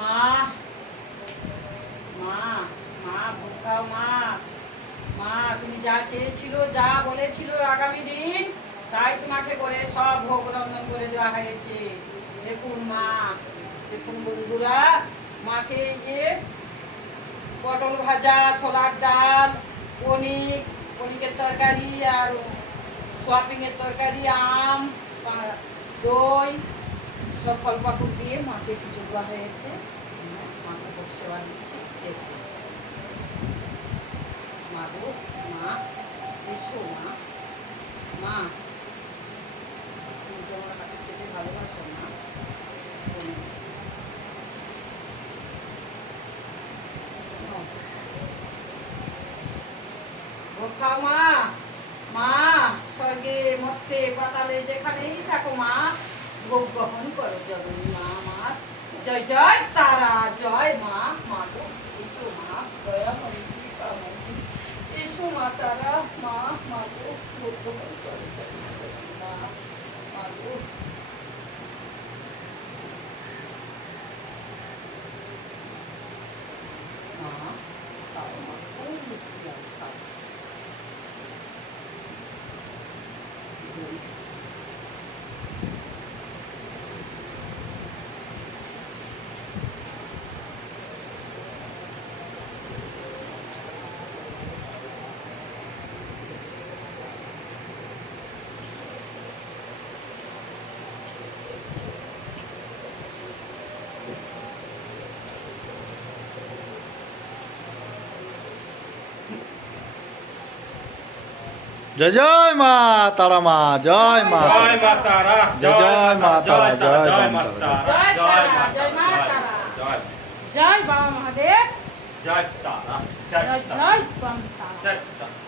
মা মা মা ভোগ খাও মা। মা তুমি যা চেয়েছিল, যা বলেছিল আগামী দিন, তাই তোমাকে করে সব ভোগ রন্ধন করে দেওয়া হয়েছে। দেখুন মা, দেখুন বন্ধুরা, মাকে এই যে পটল ভাজা, ছোলার ডাল, পনিরের তরকারি আর সোয়াবিনের তরকারি, আম, দই, সব ফল পাকুড় দিয়ে মাকে পুজো দেওয়া হয়েছে। মাকে ভোগ সেবা দিচ্ছে। দেখুন মা গো, মা এসো মা। মা তুমি তো আমার হাতে খেতে ভালোবাসো মা। ভোগ খাও মা। মা স্বর্গে মর্তে পাতালে যেখানেই থাকো মা, ভোগ গ্রহণ করো জগনী মা আমার। জয় জয় তারা, জয় মা। মা গো এসো মা, দয়াময়ী কৃপাময়ী, এসো মা তারা। মা মা গো ভোগ গ্রহণ করো মা। মা গো মা, খাও মা, খুব মিষ্টি আর খাও। জয় জয় মা তারা মা, জয় মা জয় মা তারা, জয় জয় মা তারা, জয় জয় মা মা তারা। তারা, জয় জয় মা তারা, জয় মা তারা, তারা। জয় জয় বাবা মহাদেব, জয় তারা, জয় জয় তারা, জয় বাম তারা। জয় তারা।